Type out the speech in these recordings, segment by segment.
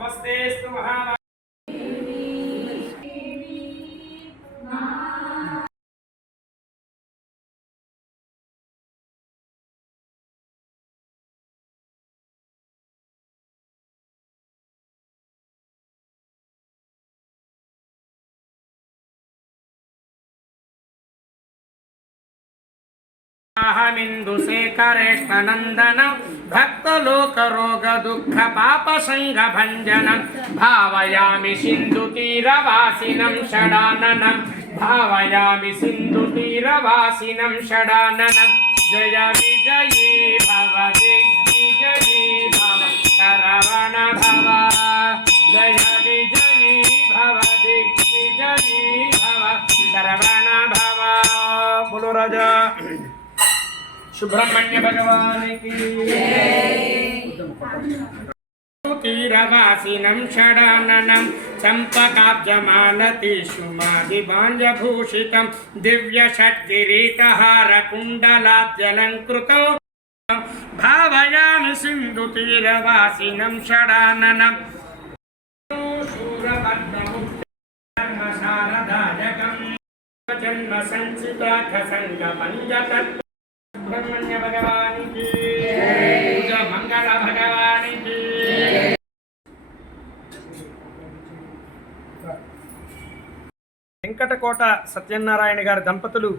नमस्तेस्तु महामाये अहमिन्दुशेखरेष्टनन्दन भक्तलोकरोगदुःखपापसङ्गभञ्जनं भावयामि सिन्धुतीरवासिनं षडाननं भावयामि सिन्धुतीरवासिनं षडाननं जय विजयी भव दिग्विजयी भव शरवण भव जय विजयी भव दिग्विजयी भव शरवण भव। बोलो राजा सुब्रह्मण्य भगवान की तीरवासिनं षडाननं चम्पकाब्जमालतीषुमादिभाण्डभूषितं दिव्यषड्किरीटहारकुण्डलाब्जलङ्कृतं भावयामि सिन्धुतीरवासिनं षडाननं शूरपद्ममुक्तधर्मशारदायकं जन्मसञ्चिताखसङ्गपञ्जतत् सुब्रह्मण्य भगवान की पूजा मंगल भगवान की। వెంకటకోట సత్యనారాయణ గారి దంపతులు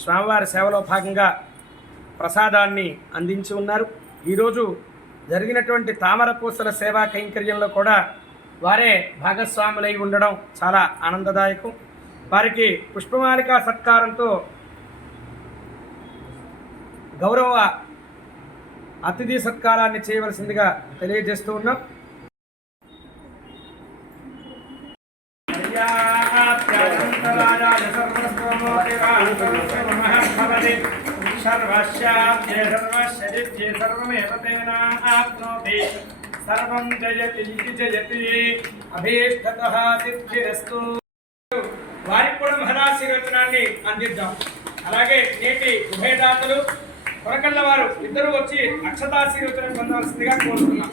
స్వామివారి సేవలో భాగంగా ప్రసాదాన్ని అందించి ఉన్నారు. ఈరోజు జరిగినటువంటి తామరపూసల సేవా కైంకర్యంలో కూడా వారే భాగస్వాములై ఉండడం చాలా ఆనందదాయకం. వారికి పుష్పమాలికా సత్కారంతో గౌరవ అతిథి సత్కారాన్ని చేయవలసిందిగా తెలియజేస్తూ ఉన్నాం. వారికి కూడా మహదాశీర్వచనాన్ని అందిద్దాం. అలాగే నేటి ఉభయదాతలు కొరకళ్ళ వారు ఇద్దరు వచ్చి అక్షతాశీర్వచనం పొందవలసిందిగా కోరుతున్నాం.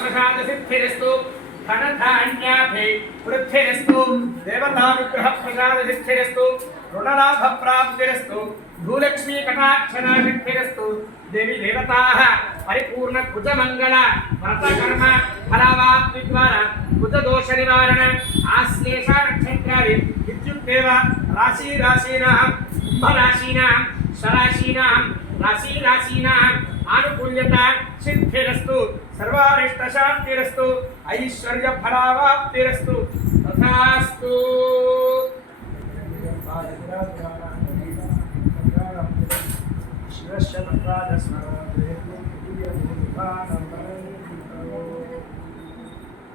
प्रसाद सिद्धिरस्तु धनधान्याभि वृद्धिरस्तु देवतानुग्रह प्रसाद सिद्धिरस्तु ऋणलाभ प्राप्तिरस्तु भूलक्ष्मी कटाक्षरा सिद्धिरस्तु देवी देवताः परिपूर्ण कुजमंगल व्रतकर्म फलावाप्ति द्वारा कुजदोष निवारण आश्लेष नक्षत्रादि विद्युत्देव राशि राशीनां कुंभराशीनां शराशीनां राशि राशीनां आनुकूल्यता सिद्धिरस्तु सर्वारिष्ट शांतिरस्तु ऐश्वर्य फलावाप्तिरस्तु तथास्तु। शिवस्य